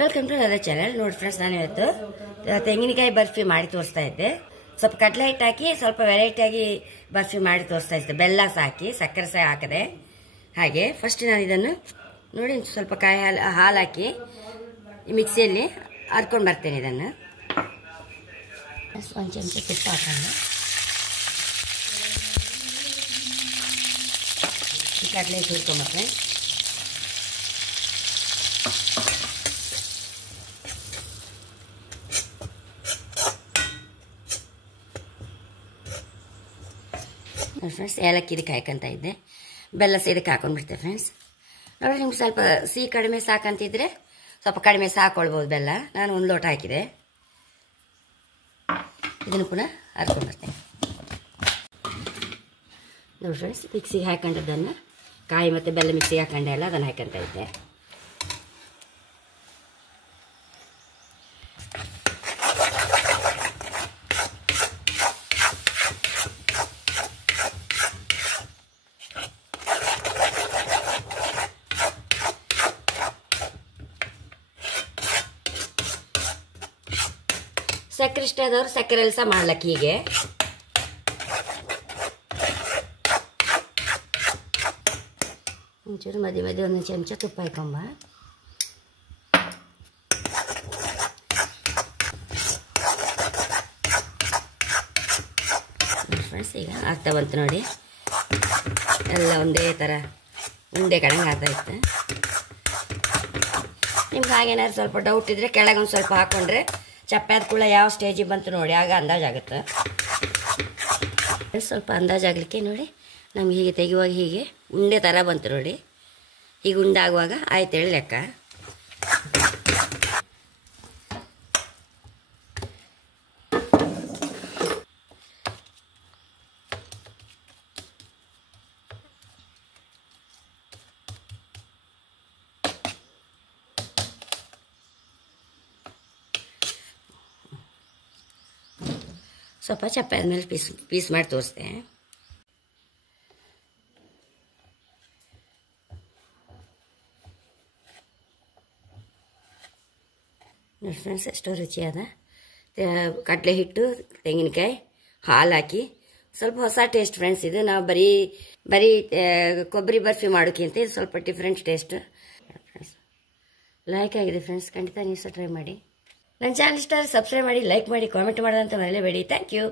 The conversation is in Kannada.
ವೆಲ್ಕಮ್ ಟು ನನ್ನ ಚಾನೆಲ್. ನೋಡಿ ಫ್ರೆಂಡ್ಸ್, ನಾನು ಇವತ್ತು ತೆಂಗಿನಕಾಯಿ ಬರ್ಫಿ ಮಾಡಿ ತೋರಿಸ್ತಾ ಇದ್ದೆ. ಸ್ವಲ್ಪ ಕಡಲೆ ಹಿಟ್ಟು ಹಾಕಿ ಸ್ವಲ್ಪ ವೆರೈಟಿಯಾಗಿ ಬರ್ಫಿ ಮಾಡಿ ತೋರಿಸ್ತಾ ಇದ್ದೆ. ಬೆಲ್ಲ ಹಾಕಿ ಸಕ್ಕರೆ ಸಹ ಹಾಕದೆ. ಹಾಗೆ ಫಸ್ಟ್ ನಾನು ಇದನ್ನು ನೋಡಿ ಸ್ವಲ್ಪ ಕಾಯಿ ಹಾಲು ಹಾಕಿ ಮಿಕ್ಸಿಯಲ್ಲಿ ಹರ್ಕೊಂಡು ಬರ್ತೇನೆ. ಇದನ್ನು ಒಂದು ಚಮಚ ತುಪ್ಪ ಹಾಕೊಂಡು ಕಡಲೆ ಹಿಟ್ಟು ಹುರ್ಕೊಂಬರ್ತೇನೆ. ಫ್ರೆಂಡ್ಸ್, ಏಲಕ್ಕಿ ಇದಕ್ಕೆ ಹಾಕಂತ ಇದ್ದೆ. ಬೆಲ್ಲ ಇದಕ್ಕೆ ಹಾಕೊಂಡ್ಬಿಡ್ತೆ ಫ್ರೆಂಡ್ಸ್. ನೋಡಿ, ನಿಮ್ಗೆ ಸ್ವಲ್ಪ ಸಿಹಿ ಕಡಿಮೆ ಸಾಕಂತಿದ್ರೆ ಸ್ವಲ್ಪ ಕಡಿಮೆ ಸಾಕೊಳ್ಬೋದು ಬೆಲ್ಲ. ನಾನು 1 ಲೋಟ ಹಾಕಿದೆ. ಇದನ್ನು ಪುನಃ ಹರ್ಕೊಂಡ್ಬರ್ತೇನೆ. ನೋಡಿ ಫ್ರೆಂಡ್ಸ್, ಮಿಕ್ಸಿಗೆ ಹಾಕೊಂಡಿದ್ದನ್ನು ಕಾಯಿ ಮತ್ತು ಬೆಲ್ಲ ಮಿಕ್ಸಿಗೆ ಹಾಕೊಂಡೆ ಅಲ್ಲ, ಅದನ್ನು ಹಾಕಂತ ಇದ್ದೆ. ಸಕ್ಕರೆ ಇಷ್ಟ ಆದವ್ರು ಸಕ್ಕರೆ ಸಹ ಮಾಡ್ಲಕ್ಕೆ ಹೀಗೆ. ಒಂಚೂರು ಮಧ್ಯೆ ಮಧ್ಯೆ 1 ಚಮಚ ತುಪ್ಪ ಹಾಕೊಂಬ. ಫ್ರೆಂಡ್ಸ್, ಈಗ ಆಗ್ತಾ ಬಂತು ನೋಡಿ. ಎಲ್ಲ ಒಂದೇ ಥರ ಉಂಡೆ ಕಣಂಗೆ ಆಗ್ತಾ ಇತ್ತು. ನಿಮ್ಗೆ ಹಾಗೇನಾದ್ರು ಸ್ವಲ್ಪ ಡೌಟ್ ಇದ್ದರೆ ಕೆಳಗೊಂದು ಸ್ವಲ್ಪ ಹಾಕ್ಕೊಂಡ್ರೆ ಚಪ್ಪಾದ ಕೂಡ ಯಾವ ಸ್ಟೇಜಿಗೆ ಬಂತು ನೋಡಿ, ಆಗ ಅಂದಾಜಾಗುತ್ತೆ. ಸ್ವಲ್ಪ ಅಂದಾಜಾಗಲಿಕ್ಕೆ ನೋಡಿ, ನಮ್ಗೆ ಹೀಗೆ ತೆಗೆಯುವಾಗ ಹೀಗೆ ಉಂಡೆ ಥರ ಬಂತು ನೋಡಿ. ಹೀಗೆ ಉಂಡೆ ಆಗುವಾಗ ಆಯ್ತು ಹೇಳಿ ಲೆಕ್ಕ. ಸ್ವಲ್ಪ ಚಪ್ಪೆ ಆದಮೇಲೆ ಪೀಸ್ ಮಾಡಿ ತೋರಿಸ್ದೆ. ನೋಡಿ ಫ್ರೆಂಡ್ಸ್, ಎಷ್ಟೋ ರುಚಿಯಾದ ಕಡಲೆ ಹಿಟ್ಟು, ತೆಂಗಿನಕಾಯಿ, ಹಾಲು ಹಾಕಿ ಸ್ವಲ್ಪ ಹೊಸ ಟೇಸ್ಟ್ ಫ್ರೆಂಡ್ಸ್. ಇದು ನಾವು ಬರೀ ಕೊಬ್ಬರಿ ಬರ್ಫಿ ಮಾಡೋಕ್ಕಿಂತ ಇದು ಸ್ವಲ್ಪ ಡಿಫ್ರೆಂಟ್ ಟೇಸ್ಟ್ ಫ್ರೆಂಡ್ಸ್. ಲೈಕ್ ಆಗಿದೆ ಫ್ರೆಂಡ್ಸ್, ಖಂಡಿತ ನೀವು ಸಹ ಟ್ರೈ ಮಾಡಿ. ನನ್ನ ಚಾನಲ್ ಇಷ್ಟ ಸಬ್ಸ್ಕ್ರೈಬ್ ಮಾಡಿ, ಲೈಕ್ ಮಾಡಿ, ಕಾಮೆಂಟ್ ಮಾಡೋದಂತ ಮರೆಯಲೇಬೇಡಿ. Thank you.